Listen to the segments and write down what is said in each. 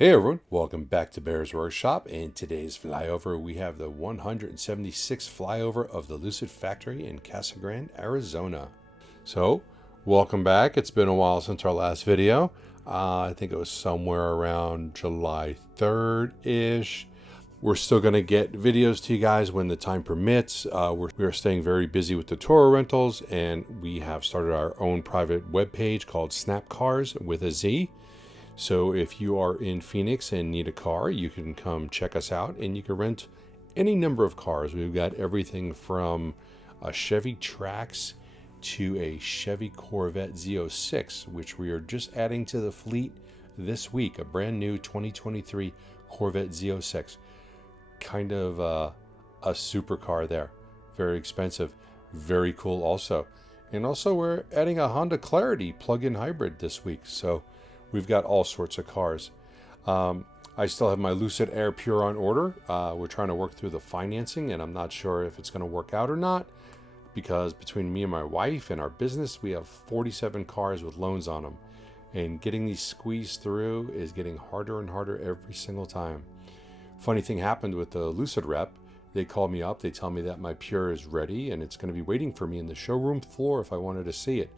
Hey everyone, welcome back to Bear's Workshop. In today's flyover, we have the 176th flyover of the Lucid factory in Casa Grande, Arizona. So, welcome back. It's been a while since our last video. I think it was somewhere around July 3rd-ish. We're still going to get videos to you guys when the time permits. We're staying very busy with the Toro rentals, and we have started our own private webpage called Snap Cars with a Z. So if you are in Phoenix and need a car, you can come check us out and you can rent any number of cars. We've got everything from a Chevy Trax to a Chevy Corvette Z06, which we are just adding to the fleet this week. A brand new 2023 Corvette Z06. Kind of a supercar there. Very expensive. Very cool also. And also we're adding a Honda Clarity plug-in hybrid this week. So we've got all sorts of cars. I still have my Lucid Air Pure on order. We're trying to work through the financing, and I'm not sure if it's going to work out or not, because between me and my wife and our business, we have 47 cars with loans on them. And getting these squeezed through is getting harder and harder every single time. Funny thing happened with the Lucid rep. They called me up. They tell me that my Pure is ready, and it's going to be waiting for me in the showroom floor if I wanted to see it.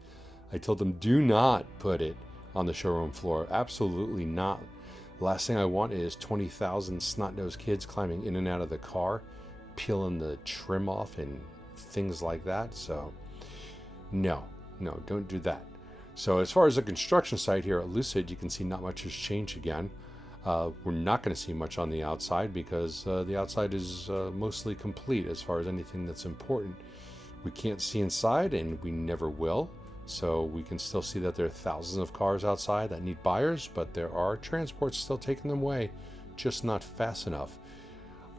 I told them, do not put it on the showroom floor. Absolutely not. Last thing I want is 20,000 snot-nosed kids climbing in and out of the car, peeling the trim off and things like that. So no, don't do that. So as far as the construction site here at Lucid, you can see not much has changed again. We're not going to see much on the outside because the outside is mostly complete as far as anything that's important. We can't see inside, and we never will. So we can still see that there are thousands of cars outside that need buyers, but there are transports still taking them away, just not fast enough.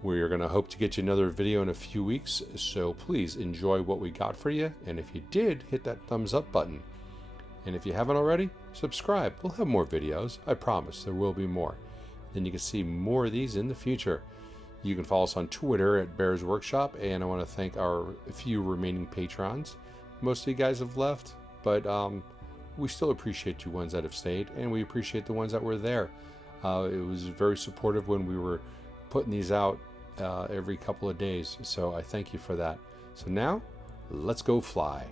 We're going to hope to get you another video in a few weeks, so please enjoy what we got for you. And if you did, hit that thumbs up button. And if you haven't already, subscribe. We'll have more videos. I promise there will be more. Then you can see more of these in the future. You can follow us on Twitter at Bears Workshop, and I want to thank our few remaining patrons. Most of you guys have left, but we still appreciate you ones that have stayed, and we appreciate the ones that were there. It was very supportive when we were putting these out every couple of days, so I thank you for that. So now, let's go fly.